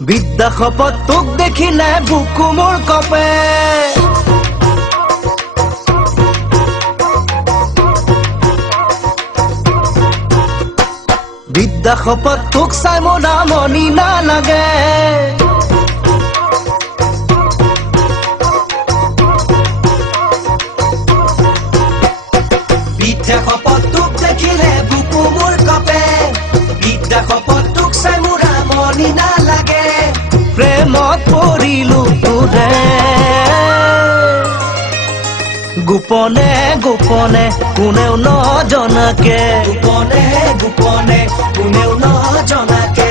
বিদ্যা শপত তোক দেখিলে বুকু মোৰ কপে বিদ্যা শপত তোক চাই মোৰ আমনি নালাগে বিদ্যা শপত তোক দেখিলে বুকু মোৰ কপে বিদ্যা শপত তোক চাই মোৰ আমনি নালাগে প্ৰেমত পৰিলো তোৰে গোপনে গোপনে কোনেও নজনাকে গোপনে গোপনে কোনেও নজনাকে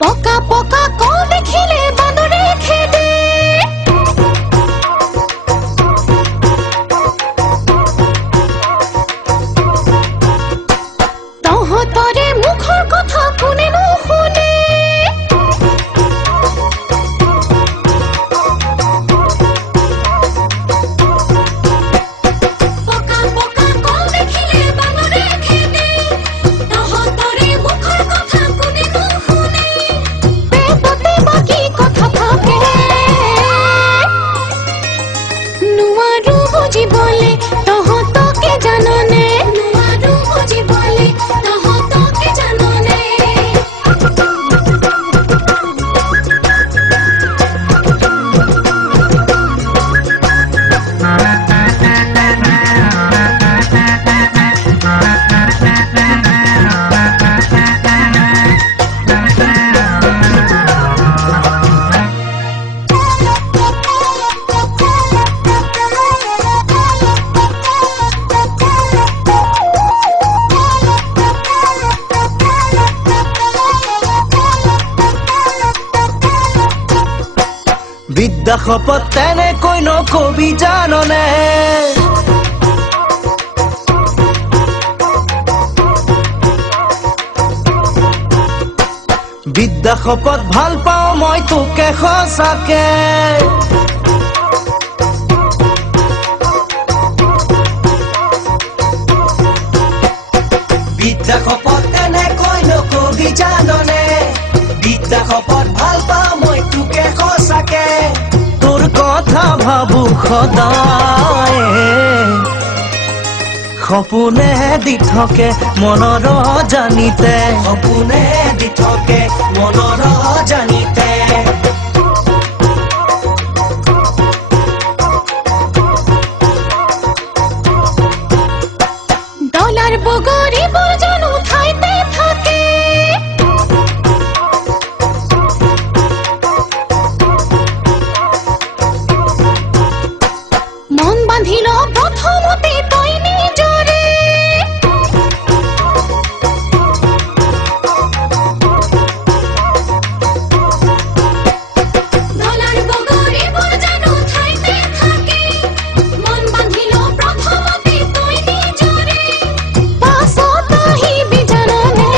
পকা পকা কো দেখিলে বান্দৰে খেদে তহঁতৰে মুখৰ কথা কোনে নুশুনে পকা পকা কো দেখিলে বান্দৰে খেদে তহঁতৰে মুখৰ কথা কোনে নুশুনে পেটতে বাকি কথা থাকে নোৱাৰো বুজিবলে তহঁতকে জাননে নোৱাৰো বুজিবলে তহঁতকে জাননে বিদ্যা শপত তেনেকৈ নকবি জাননে বিদ্যা শপত ভাল পাওঁ মই তোকে সঁচাকে বিদ্যা শপত তেনেকৈ নকবি জাননে বিদ্যা শপত ভাল পাওঁ মই তোকে সঁচাকে তোৰ কথা ভাবো সদায় সপোনে দি থাকে মনৰ জানিতে সপোনে দি থাকে মনৰ জানিতে ডলাৰ বগৰীবোৰ জানো ঠাইতে থাকে মন বান্ধিল প্ৰথমতে তই নিজৰে ডলাৰ বগৰীবোৰ জানো ঠাইতে থাকে মন বান্ধিল প্ৰথমতে তই নিজৰে পাছত আহিবি জাননে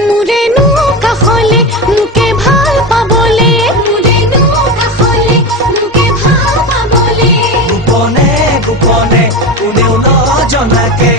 মোৰেনো কাষলে মোকে ভাল পাবলে মোৰেনো কাষলে মোকে ভাল পাবলে গোপনে গোপনে কোনেও নজনাকে